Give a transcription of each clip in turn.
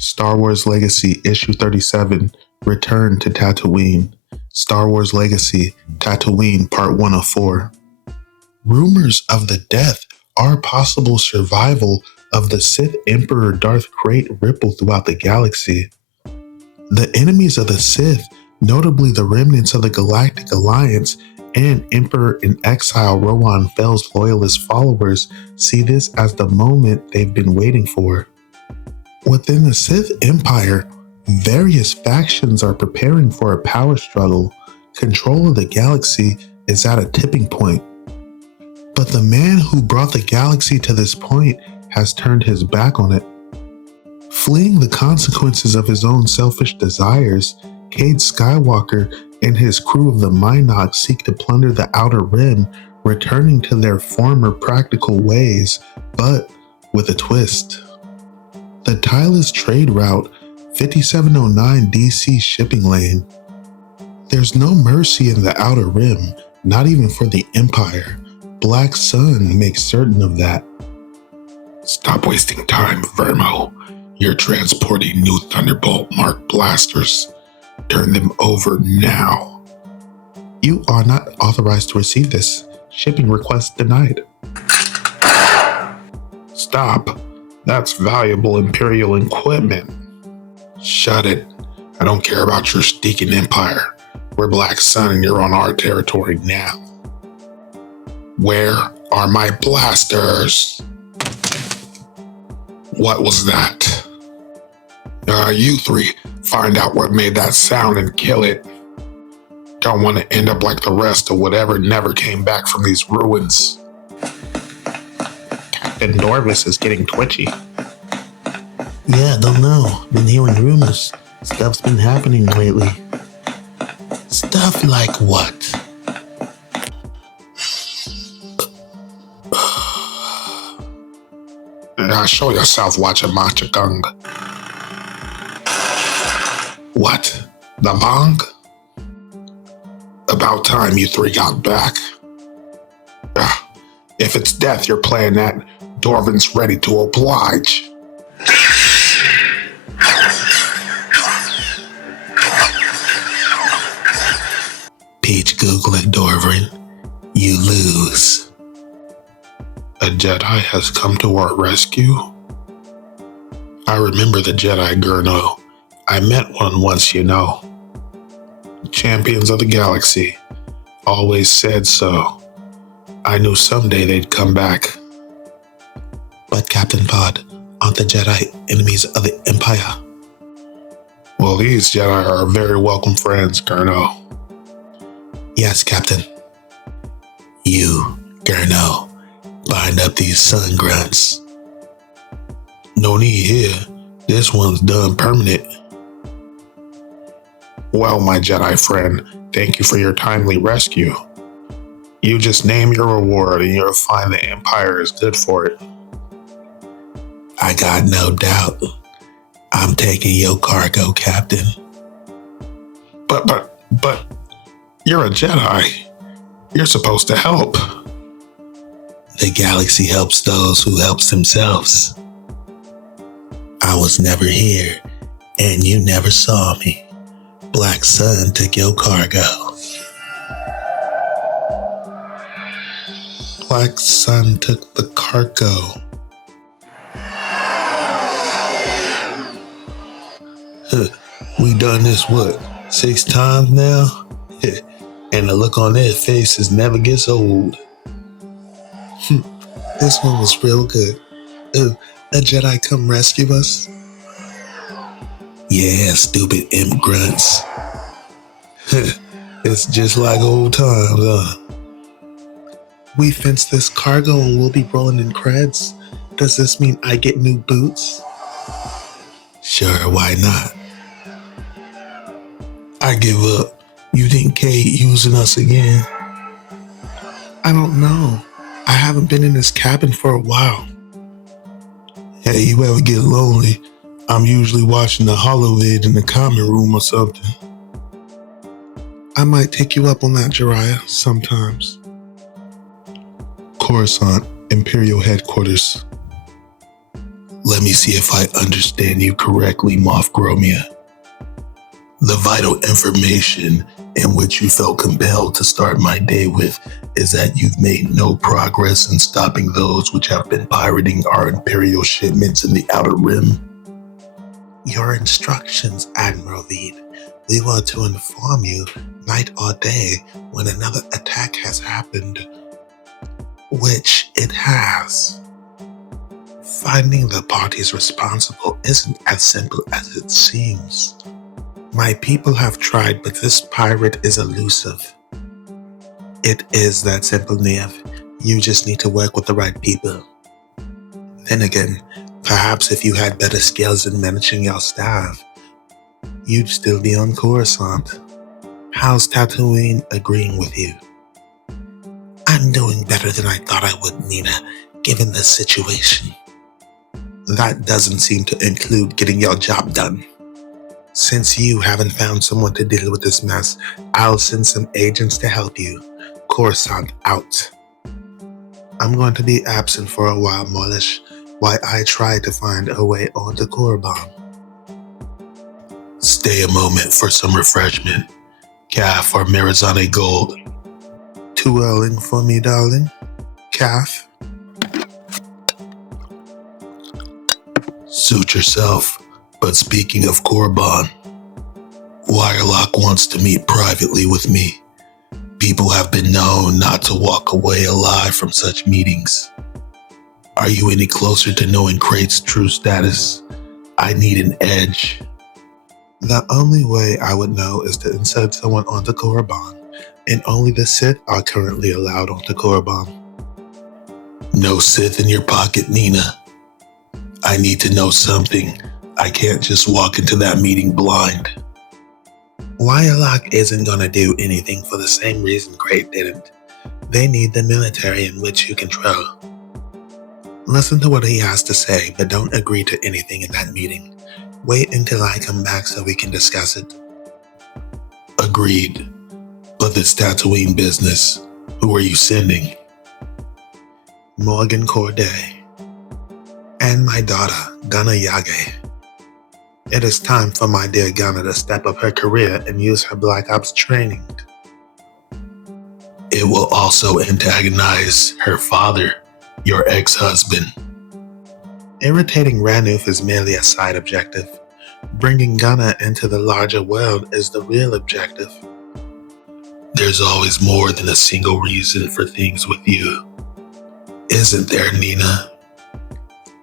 Star Wars Legacy Issue 37, Return to Tatooine. Star Wars Legacy, Tatooine Part 1 of 4. Rumors of the death or possible survival of the Sith Emperor Darth Krayt ripple throughout the galaxy. The enemies of the Sith, notably the remnants of the Galactic Alliance and Emperor in Exile Rowan Fell's loyalist followers, see this as the moment they've been waiting for. Within the Sith Empire, various factions are preparing for a power struggle. Control of the galaxy is at a tipping point. But the man who brought the galaxy to this point has turned his back on it. Fleeing the consequences of his own selfish desires, Cade Skywalker and his crew of the Mynock seek to plunder the Outer Rim, returning to their former practical ways, but with a twist. The Tylus trade route, 5709 DC shipping lane. There's no mercy in the Outer Rim, not even for the Empire. Black Sun makes certain of that. Stop wasting time, Vermo. You're transporting new Thunderbolt Mark blasters. Turn them over now. You are not authorized to receive this. Shipping request denied. Stop. That's valuable Imperial equipment. Shut it. I don't care about your stinking empire. We're Black Sun and you're on our territory now. Where are my blasters? What was that? You three, find out what made that sound and kill it. Don't want to end up like the rest of whatever never came back from these ruins. Captain Dorvis is getting twitchy. Yeah, don't know. Been hearing rumors. Stuff's been happening lately. Stuff like what? Show yourself, watching Machakung. What? The Bong? About time you three got back. If it's death you're playing at, Dorvin's ready to oblige. Peach Google it, Dorvin. You lose. A Jedi has come to our rescue? I remember the Jedi, Gurno. I met one once, you know. Champions of the galaxy. Always said so. I knew someday they'd come back. But Captain Pod, aren't the Jedi enemies of the Empire? Well, these Jedi are very welcome friends, Gurno. Yes, Captain. You, Gurno, bind up these sun grunts. No need here. This one's done permanent. Well, my Jedi friend, thank you for your timely rescue. You just name your reward and you'll find the Empire is good for it. I got no doubt. I'm taking your cargo, Captain. But, you're a Jedi. You're supposed to help. The galaxy helps those who helps themselves. I was never here, and you never saw me. Black Sun took your cargo. Black Sun took the cargo. We done this, 6 times now? And the look on their faces never gets old. This one was real good. A Jedi come rescue us? Yeah, stupid imp grunts. It's just like old times, huh? We fenced this cargo and we'll be rolling in creds. Does this mean I get new boots? Sure, why not? I give up. You think Kate using us again? I don't know. I haven't been in this cabin for a while. Hey, you ever get lonely? I'm usually watching the holovid in the common room or something. I might take you up on that, Jiraiya, sometimes. Coruscant, Imperial Headquarters. Let me see if I understand you correctly, Moff Gromia. The vital information in which you felt compelled to start my day with is that you've made no progress in stopping those which have been pirating our Imperial shipments in the Outer Rim. Your instructions, Admiral Veed. We want to inform you night or day when another attack has happened, which it has. Finding the parties responsible isn't as simple as it seems. My people have tried, but this pirate is elusive. It is that simple, Nev. You just need to work with the right people. Then again, perhaps if you had better skills in managing your staff, you'd still be on Coruscant. How's Tatooine agreeing with you? I'm doing better than I thought I would, Nina, given the situation. That doesn't seem to include getting your job done. Since you haven't found someone to deal with this mess, I'll send some agents to help you. Coruscant out. I'm going to be absent for a while, Morlish, while I try to find a way onto Korriban. Stay a moment for some refreshment. Calf or Marizane Gold. Too early for me, darling. Calf. Suit yourself. But speaking of Korriban, Wirelock wants to meet privately with me. People have been known not to walk away alive from such meetings. Are you any closer to knowing Krait's true status? I need an edge. The only way I would know is to insert someone onto Korriban, and only the Sith are currently allowed onto Korriban. No Sith in your pocket, Nina. I need to know something. I can't just walk into that meeting blind. Wirelock isn't gonna do anything for the same reason Krait didn't. They need the military in which you control. Listen to what he has to say, but don't agree to anything in that meeting. Wait until I come back so we can discuss it. Agreed. But this Tatooine business, who are you sending? Morgan Corday. And my daughter, Gunna Yage. It is time for my dear Gunna to step up her career and use her Black Ops training. It will also antagonize her father, your ex-husband. Irritating Ranulf is merely a side objective. Bringing Gunna into the larger world is the real objective. There's always more than a single reason for things with you. Isn't there, Nina?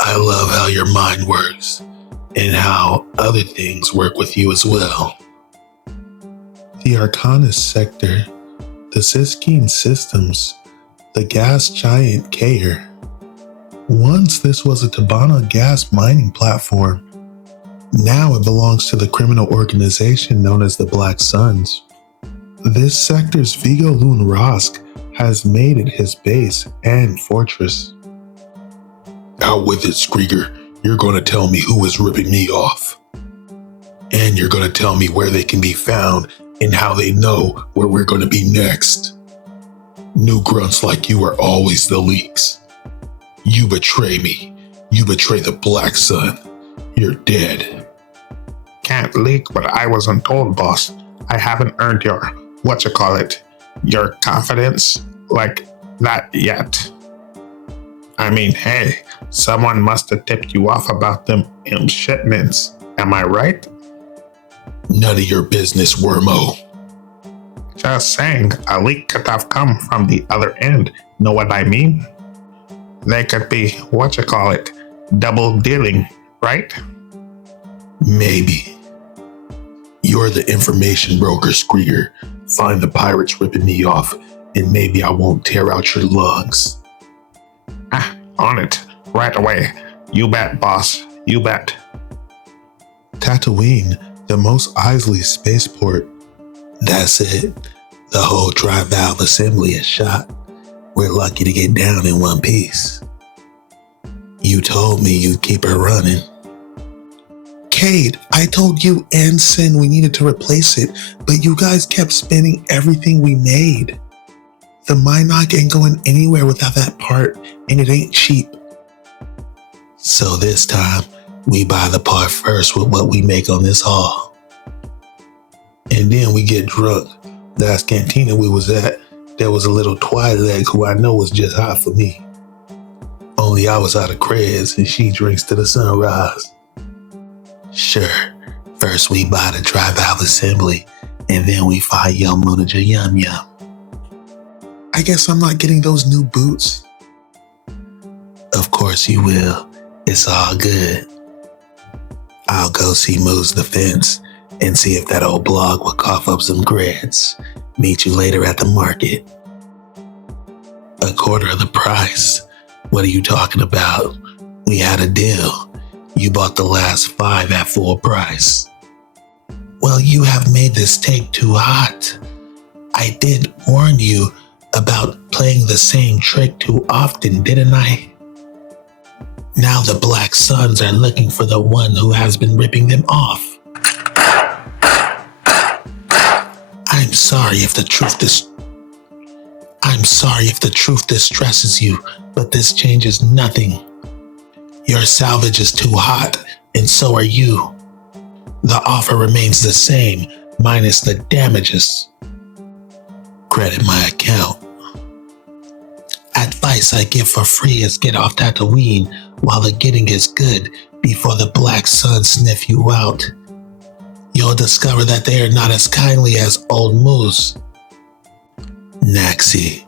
I love how your mind works. And how other things work with you as well. The Arcanus sector, the Siskine systems, the gas giant Kair. Once this was a Tabana gas mining platform. Now it belongs to the criminal organization known as the Black Suns. This sector's Vigo Lun Rask has made it his base and fortress. Out with it, Skrieger. You're going to tell me who is ripping me off. And you're going to tell me where they can be found and how they know where we're going to be next. New grunts like you are always the leaks. You betray me. You betray the Black Sun. You're dead. Can't leak what I wasn't told, boss. I haven't earned your, your confidence like that yet. I mean, hey, someone must have tipped you off about them shipments. Am I right? None of your business, Wormo. Just saying, a leak could have come from the other end. Know what I mean? They could be, double dealing, right? Maybe. You're the information broker, Skrieger. Find the pirates ripping me off, and maybe I won't tear out your lungs. On it. Right away. You bet, boss. You bet. Tatooine, the Mos Eisley spaceport. That's it. The whole tri-valve assembly is shot. We're lucky to get down in one piece. You told me you'd keep her running. Cade, I told you and Sin we needed to replace it, but you guys kept spending everything we made. The Mynock ain't going anywhere without that part, and it ain't cheap. So this time, we buy the part first with what we make on this haul. And then we get drunk. Last cantina we was at, there was a little Twilight who I know was just hot for me. Only I was out of creds and she drinks to the sunrise. Sure, first we buy the tri-valve assembly and then we find Yum Munaja Yum Yum. I guess I'm not getting those new boots. Of course you will. It's all good. I'll go see Moo's Defense and see if that old blog will cough up some creds. Meet you later at the market. A quarter of the price? What are you talking about? We had a deal. You bought the last 5 at full price. Well, you have made this take too hot. I did warn you about playing the same trick too often, didn't I? Now the Black Suns are looking for the one who has been ripping them off. I'm sorry if the truth distresses you, but this changes nothing. Your salvage is too hot, and so are you. The offer remains the same, minus the damages. Credit my account. Advice I give for free is get off Tatooine while the getting is good before the Black Suns sniff you out. You'll discover that they are not as kindly as old Moose. Naxi,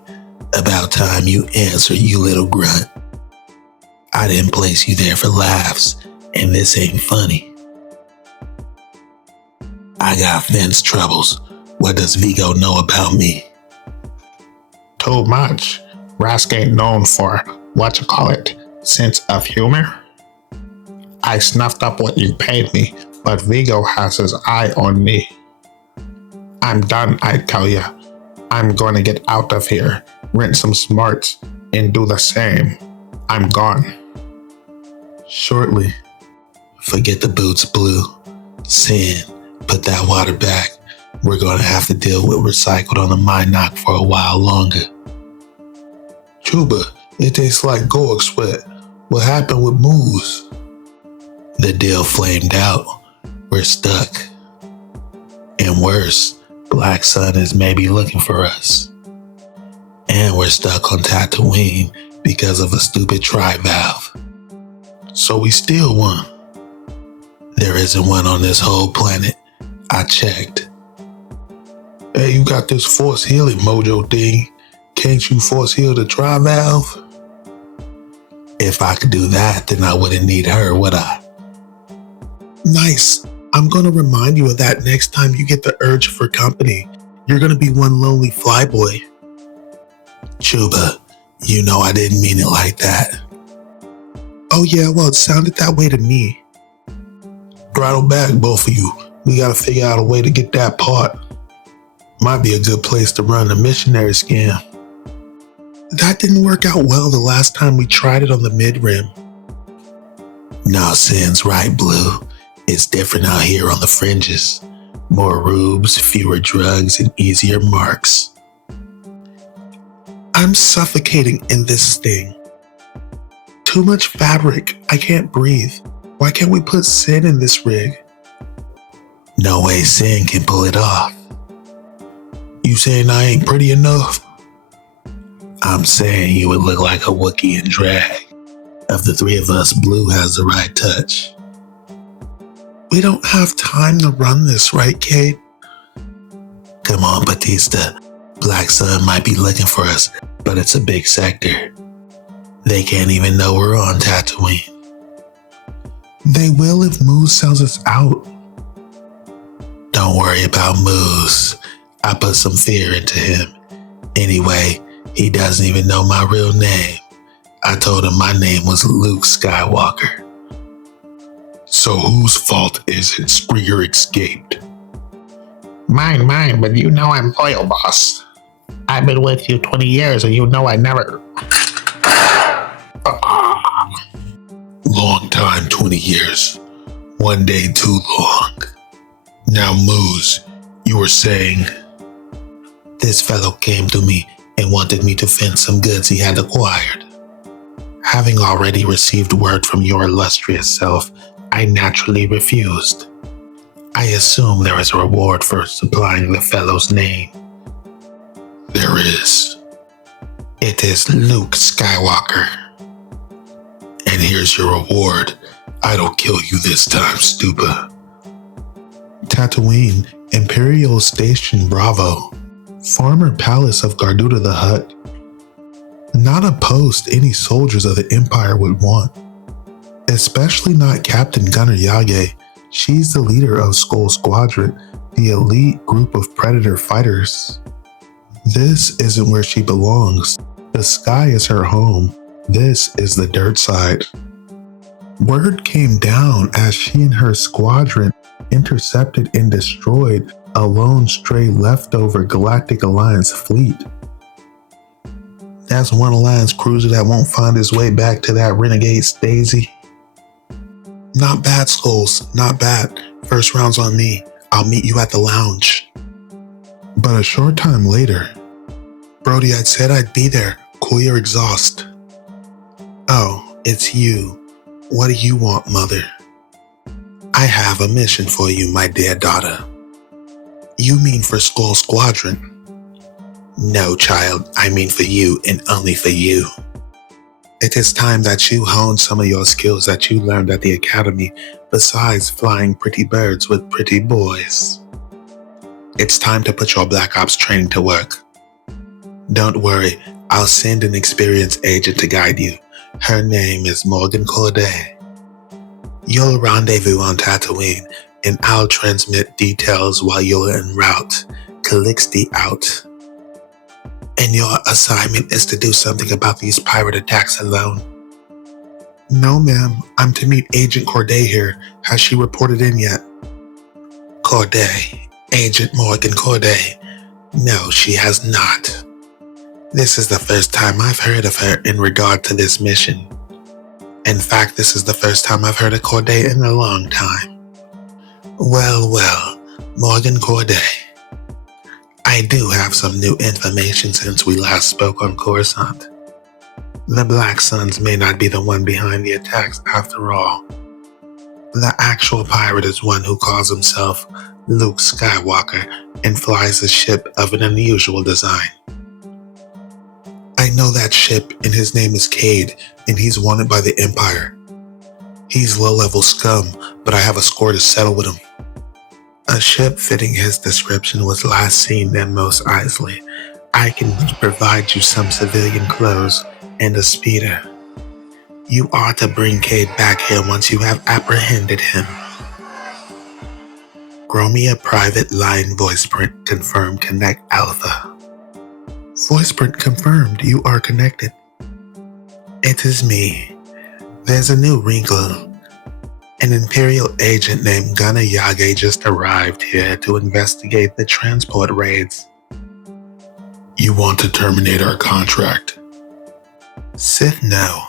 about time you answer, you little grunt. I didn't place you there for laughs, and this ain't funny. I got fence troubles. What does Vigo know about me? Too much. Rask ain't known for, sense of humor. I snuffed up what you paid me, but Vigo has his eye on me. I'm done, I tell ya. I'm going to get out of here, rent some smarts, and do the same. I'm gone. Shortly. Forget the boots, Blue. Sin, put that water back. We're going to have to deal with recycled on the mine knock for a while longer. Chuba, it tastes like Gorg sweat. What happened with Moose? The deal flamed out. We're stuck. And worse, Black Sun is maybe looking for us. And we're stuck on Tatooine because of a stupid tri-valve. So we steal one. There isn't one on this whole planet. I checked. Hey, you got this force healing mojo thing. Can't you force heal the tri-valve? If I could do that, then I wouldn't need her, would I? Nice. I'm going to remind you of that next time you get the urge for company. You're going to be one lonely flyboy. Chuba, you know I didn't mean it like that. Oh yeah, well it sounded that way to me. Throttle back, both of you. We got to figure out a way to get that part. Might be a good place to run a missionary scam. That didn't work out well the last time we tried it on the mid-rim. No, Sin's right, Blue. It's different out here on the fringes. More rubes, fewer drugs, and easier marks. I'm suffocating in this thing. Too much fabric. I can't breathe. Why can't we put Sin in this rig? No way Sin can pull it off. You saying I ain't pretty enough? I'm saying you would look like a Wookiee in drag. Of the three of us, Blue has the right touch. We don't have time to run this, right, Kate? Come on, Batista. Black Sun might be looking for us, but it's a big sector. They can't even know we're on Tatooine. They will if Moose sells us out. Don't worry about Moose. I put some fear into him. Anyway, he doesn't even know my real name. I told him my name was Luke Skywalker. So whose fault is it Sprigger escaped? Mine, but you know I'm loyal, boss. I've been with you 20 years and you know I never... Long time, 20 years. One day too long. Now, Moose, you were saying... This fellow came to me and wanted me to fence some goods he had acquired. Having already received word from your illustrious self, I naturally refused. I assume there is a reward for supplying the fellow's name. There is. It is Luke Skywalker. And here's your reward. I don't kill you this time, stupid. Tatooine, Imperial Station Bravo, Farmer Palace of Garduda the Hutt. Not a post any soldiers of the Empire would want. Especially not Captain Gunner Yage. She's the leader of Skull Squadron, the elite group of Predator fighters. This isn't where she belongs. The sky is her home. This is the dirt side. Word came down as she and her squadron intercepted and destroyed a lone stray leftover Galactic Alliance fleet. That's one Alliance cruiser that won't find its way back to that renegade Stacey. Not bad, Skulls, not bad. First round's on me. I'll meet you at the lounge. But a short time later, Brody, I'd said I'd be there. Cool your exhaust. Oh, it's you. What do you want, Mother? I have a mission for you, my dear daughter. You mean for Skull Squadron? No, child, I mean for you and only for you. It is time that you hone some of your skills that you learned at the academy, besides flying pretty birds with pretty boys. It's time to put your Black Ops training to work. Don't worry, I'll send an experienced agent to guide you. Her name is Morgan Corday. You'll rendezvous on Tatooine, and I'll transmit details while you're en route. Calixte out. And your assignment is to do something about these pirate attacks alone. No, ma'am. I'm to meet Agent Corday here. Has she reported in yet? Corday. Agent Morgan Corday. No, she has not. This is the first time I've heard of her in regard to this mission. In fact, this is the first time I've heard of Corday in a long time. Well, Morgan Corday. I do have some new information since we last spoke on Coruscant. The Black Suns may not be the one behind the attacks after all. The actual pirate is one who calls himself Luke Skywalker and flies a ship of an unusual design. I know that ship, and his name is Cade, and he's wanted by the Empire. He's low-level scum, but I have a score to settle with him. A ship fitting his description was last seen in Mos Eisley. I can provide you some civilian clothes and a speeder. You are to bring Cade back here once you have apprehended him. Grow me a private line voice print confirmed Connect Alpha. Voice print confirmed, you are connected. It is me. There's a new wrinkle. An Imperial agent named Gunner Yage just arrived here to investigate the transport raids. You want to terminate our contract? Sith, no.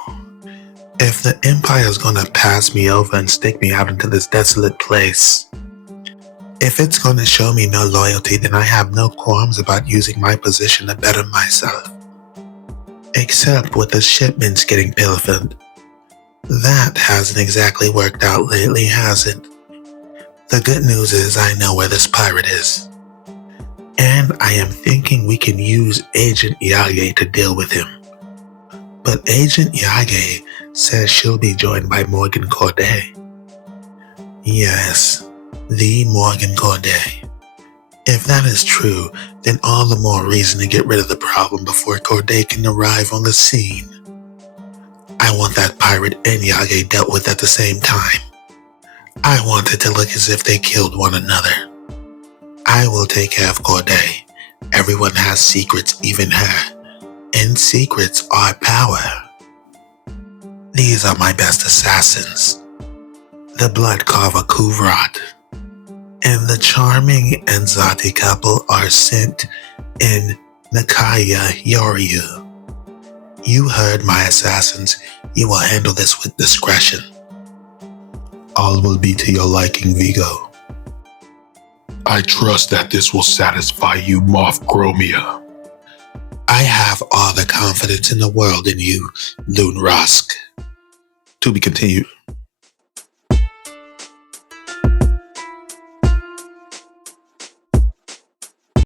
If the Empire's gonna pass me over and stick me out into this desolate place, if it's gonna show me no loyalty, then I have no qualms about using my position to better myself. Except with the shipments getting pilfered. That hasn't exactly worked out lately, has it? The good news is I know where this pirate is. And I am thinking we can use Agent Yage to deal with him. But Agent Yage says she'll be joined by Morgan Corday. Yes, the Morgan Corday. If that is true, then all the more reason to get rid of the problem before Corday can arrive on the scene. I want that pirate and Yage dealt with at the same time. I want it to look as if they killed one another. I will take care of Corday. Everyone has secrets, even her. And secrets are power. These are my best assassins. The blood carver Kuvrat and the charming Anzati couple are sent in Nakaya Yoryu. You heard my assassins. You will handle this with discretion. All will be to your liking, Vigo. I trust that this will satisfy you, Moff Gromia. I have all the confidence in the world in you, Loon Rusk. To be continued.